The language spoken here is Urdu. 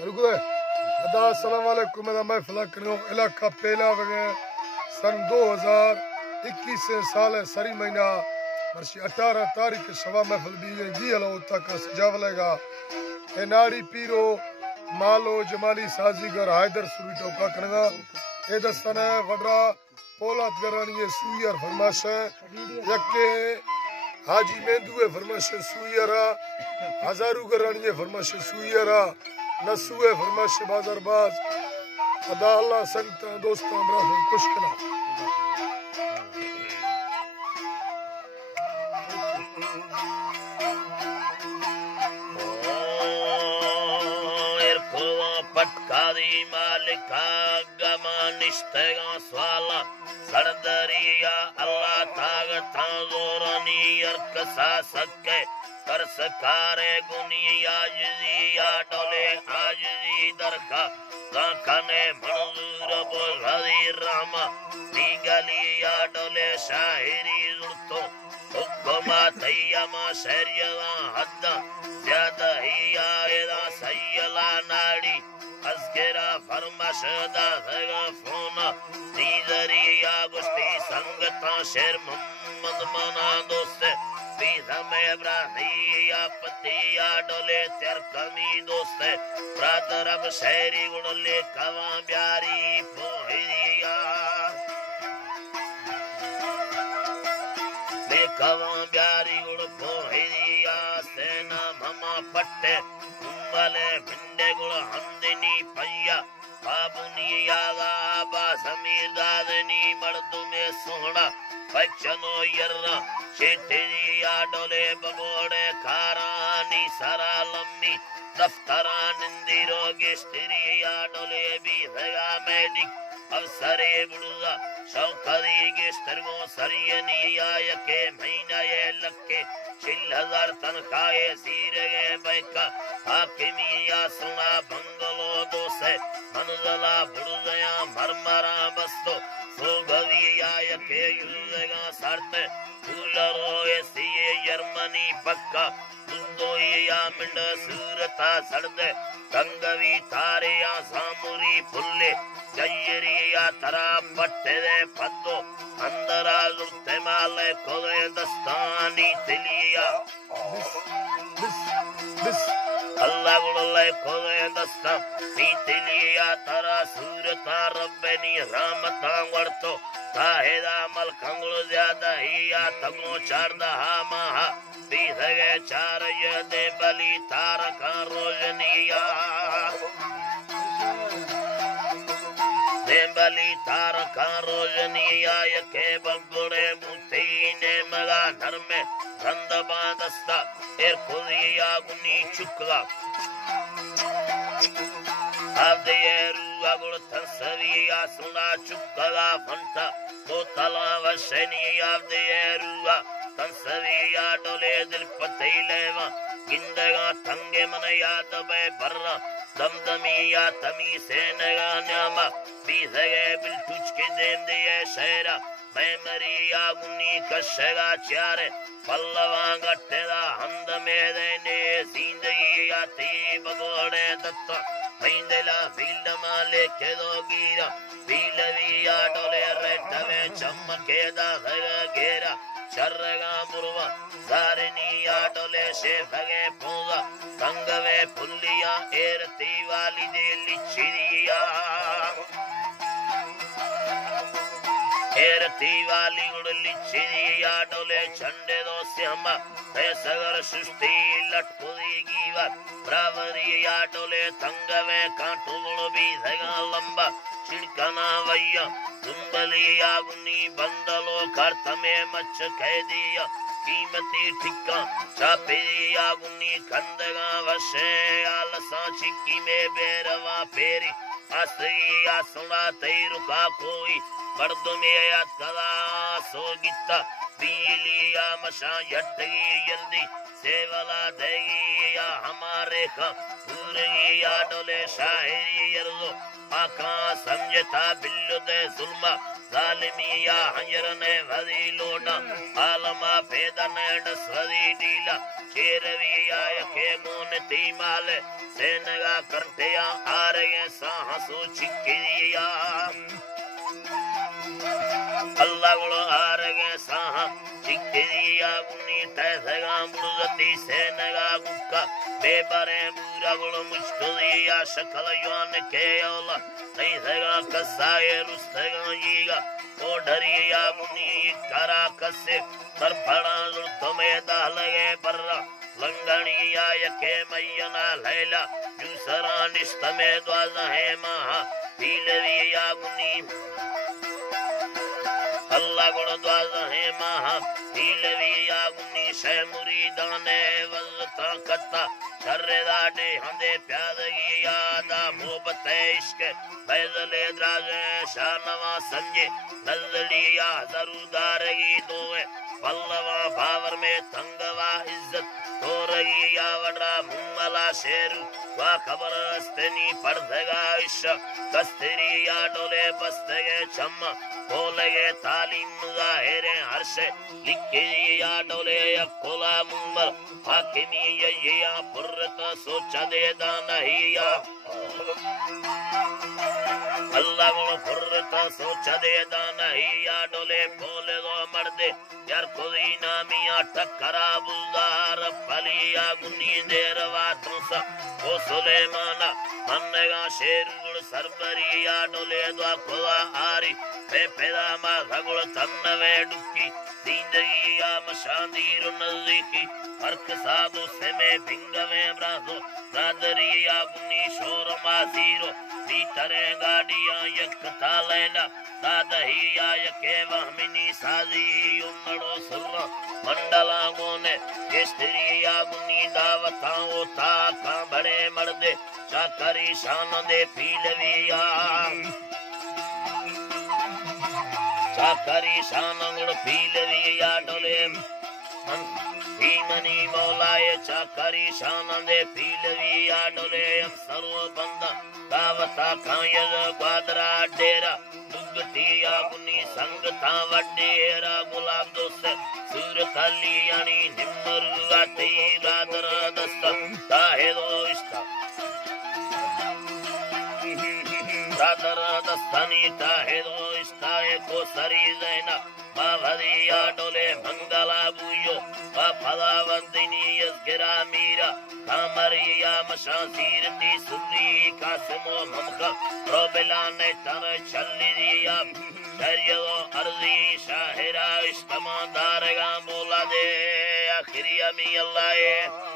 رکو السلام علیکم محفل کرو علاقہ پہلا وغیرہ سن 2021 سال سری مہینہ مرشی 18 تاریخ شوا محفل بھی جی ہلو تک سجاولے گا اے ناڑی پیرو مالو جمالی سازیگر حیدر سوری ٹوکا کرنگا اے دستان ہے وڈرا پولاد گرانی سویر فرماش ہے یکے حاجی مہندوے فرماش سویرہ ہزارو گرانی فرماش سویرہ نسوے فرماش بازار باز ادا اللہ سنگتاں دوستاں برادر خوش کنا پٹکاری مالکا گمانشتگاں سوالا سردریا اللہ طاقتاں زورانی ارکسا سکے کر سکارے گنی آجزی آڈولے آجزی درخا کاکھنے منظور بولھدی راما نیگلی آڈولے شاہری زرتوں حکمہ تیمہ شہریداں حدہ زیادہ ہی آئیداں سیلہ ناڑی ازگرہ فرمشدہ غفونا نیزری آگشتی سنگتاں شیر محمد منا دوستے بیدھم ابراہی آپتی آڈولے ترکمی دوستے برادر اب شہری گڑلے کواں بیاری پوہیدیا لے کواں بیاری گڑ پوہیدیا سینا مما پٹے ملے بھنڈے گڑ ہندنی پیا بابنی آگا آبا سمیر دادنی مردوں میں سوڑا بچنو یرہ چیٹری آڈولے بگوڑے کارانی سرا لمی دفتران اندیرو گشتری آڈولے بھی دھگا میڈک افسرے بڑوزا شوقری گشترگو سرینی آیا کے مہینہ یہ لکے 6000 تنخواہ سیرگے بیکا حاکمی آسنا بنگلو دوسے منزلہ بڑوزیاں مرمرہ بستو سوگوی آیا کے یوزگاں سارتے کولرو ایسی یرمنی پکا دندوئی آمنڈ سورتا سردے کنگوی تاریا ساموری پھلے جیری آترا پٹے دے پدو اندر آزرتے مالے کھوئے دستانی تلیا اللہ گڑلے کھوئے دستانی تلیا ترا سورتا ربنی رامتا ورتو تاہدہ ملکنگل زیادہ ہی آتگو چاردہ ماہا بیدھگے چار یدے بلی تارکا روجنیا دے بلی تارکا روجنیا یکے بگڑے موتینے مگا نرمے رند باندستا ایر کھوزی آگنی چکلا اب دے روح گڑ تنسوی آسنا چکلا فنٹا تو تلا وشنی اب دے روح تنسوی آڈولے دل پتی لیوا گندگا تنگے من یاد بے برا دمدمی یا تمی سینگا نیاما بیزگے بل ٹوچ کے دین دے شہرہ میں مری آگنی کشگا چیارے پلوان گٹے دا ہند میں دینے زندگی آتی بگوڑے دتا پیندلا فیلڈ مالے کے دو گیرا فیلوی آڈولے ریٹوے چمکے دا گھیرا چرگا مروا زارنی آڈولے شیفگے پوزا کنگوے پھلیا ایرتی والی دے لچھی دیا ایرتی والی گڑ لچھی دیا ڈولے چھنڈے دو سیاما پیسگر ششتی لٹکو دی گیور براوری آڈولے تنگوے کانٹو گڑ بھی دھگا لمبا چڑکنا ویا زنبلی آگنی بندلو کرتمے مچ کہہ دیا قیمتی ٹھکا چاپی آگنی کندگا وشے آلساں چکی میں بیروا پیری آسگی آسنا تی رکا کوئی مردم یاد کلا سو گتا بیلی آمشا یٹگی جلدی سیولا دگی یا ہمارے کا پورگی یا ڈولے شاہری یرزو آکاں سمجھتا بلو دے ظلمہ ظالمی یا ہنجرنے وزی لونا عالمہ پیدا نیڈس وزی ڈیلا چیروی یا یکے گون تیمال سینگا کرٹیا آرگے ساہسو چکی دیا اللہ گلو آرگے ساہا چکی دیا گنی تیسگا مرزتی سینگا گکا بے بارے بورا گلو مجھکو دیا شکل یوان کے اولا تیسگا کسائے رستگا جیگا تو ڈری یا گنی کرا کسے تر پڑا ظلتمے دا لگے برا لنگنی یا یکے مینا لیلا جو سرانشت میں دوازہ ہے ماہا پیلوی یا گنی اللہ گڑ دوازہ ہے ماہا پیلوی یا گنی شہ مریدانے وزتا کتا شر داڑے ہندے پیادگی یادا محبت عشق بیزل دراز شانوا سنجے نزلی یا ضرودارگی دوئے پلوا باور میں تنگوا عزت تورگی یا وڈا مملا شیرو وا خبر استنی پردگا عشق کستری یا ڈولے بستگے چمہ کولگے تعلیم ظاہر عرش لکھی یا ڈولے یکولا ممبر حاکمی یا پرتا سوچا دے دانہی یا اللہ گل پرتا سوچا دے دانہی یا ڈولے بولے دو مردے یار کوئی نامیا ٹکرا بلدار پلی یا گنی دیر واتوں سا او سلیمانا منگا شیر گل سربری یا ڈولے دو کھوا آری پے پیدا ما گل تنوے ڈکی زندگی یا مشاندیر نزدیکی فرق سادو سے میں بھنگویں برادو برادری یا گنی شور ما زیرو بیٹرے گاڑیاں یک تالینا دادہی یا یکے وہمینی سازی انڑو سرہ منڈلا گونے گشتری یا گنی دعوتاں او تاکاں بڑے مردے چاکری شان دے پیلوی یا چاکری شان گڑ پیلوی یا ڈولے منی مولائے چاکری شان دے پیلوی یا ڈولے ام سرو بندہ دعوتا کھائیز گوادرا ڈیرا دگتی یا گنی سنگتا وڈیرا گلاب دوست سورت علی یعنی نمر گاتی رادر دستا تاہے دو اشتا رادر دستانی تاہے دو اشتائے کو سری زینا باوھدی یا ڈولے منگلا بویو پھلا وندنی ازگرا میرا کامری یا مشاثیرتی سری قاسم و ممخا روبلانے تر چلی دیا شریع و عرضی شاہرہ اشتما دارگاں بولا دے آخری امی اللہ